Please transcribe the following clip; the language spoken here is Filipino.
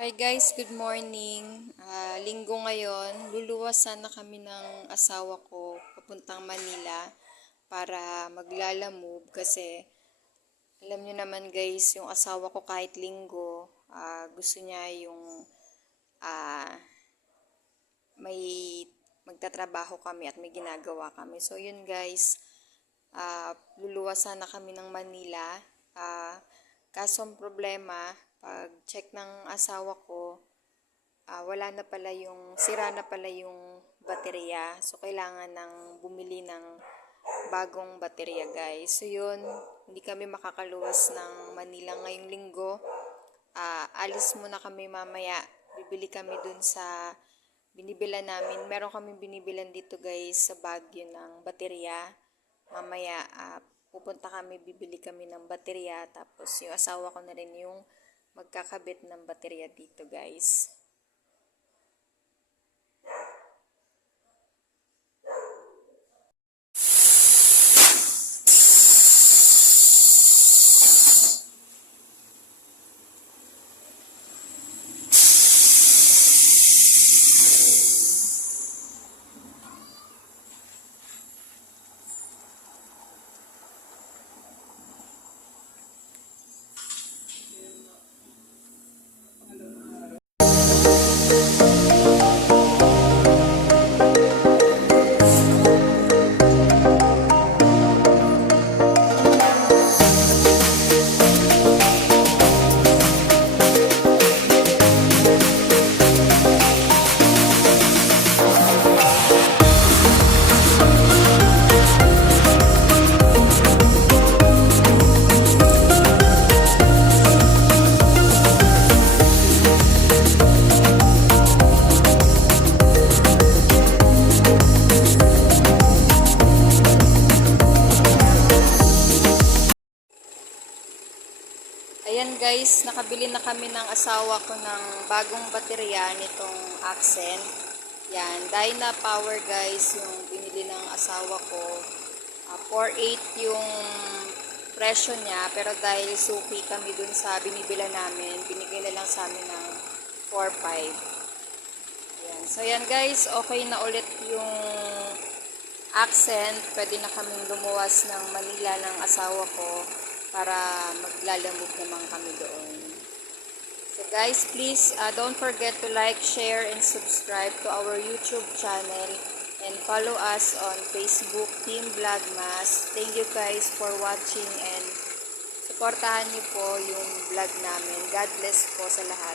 Hi guys, good morning. Linggo ngayon, luluwas sana kami ng asawa ko papuntang Manila para maglalamove kasi alam nyo naman guys, yung asawa ko kahit linggo, gusto niya yung ah, may magtatrabaho kami at may ginagawa kami. So yun guys, luluwas sana kami ng Manila. Kaso ang problema, pag check ng asawa ko, wala na pala sira na pala yung baterya. So, kailangan ng bumili ng bagong baterya, guys. So, yun, hindi kami makakaluwas ng Manila ngayong linggo. Alis muna kami mamaya. Bibili kami dun sa binibilan namin. Meron kami binibilan dito, guys, sa Baguio ng baterya. Mamaya, pupunta kami, bibili kami ng baterya. Tapos, yung asawa ko na rin yung magkakabit ng baterya dito, guys. Ayan guys, nakabili na kami ng asawa ko ng bagong baterya nitong Accent. Yan, Dyna Power guys, yung binili ng asawa ko. 4.8 yung presyo niya, pero dahil suki kami dun sa binibila namin, binigay na lang sa amin ng 4.5. Yan. So yan guys, okay na ulit yung Accent. Pwede na kaming lumuwas ng Manila ng asawa ko para maglalamove naman kami doon. So guys, please don't forget to like, share, and subscribe to our YouTube channel and follow us on Facebook, Team Vlogmas. Thank you guys for watching and supportahan niyo po yung vlog namin. God bless po sa lahat.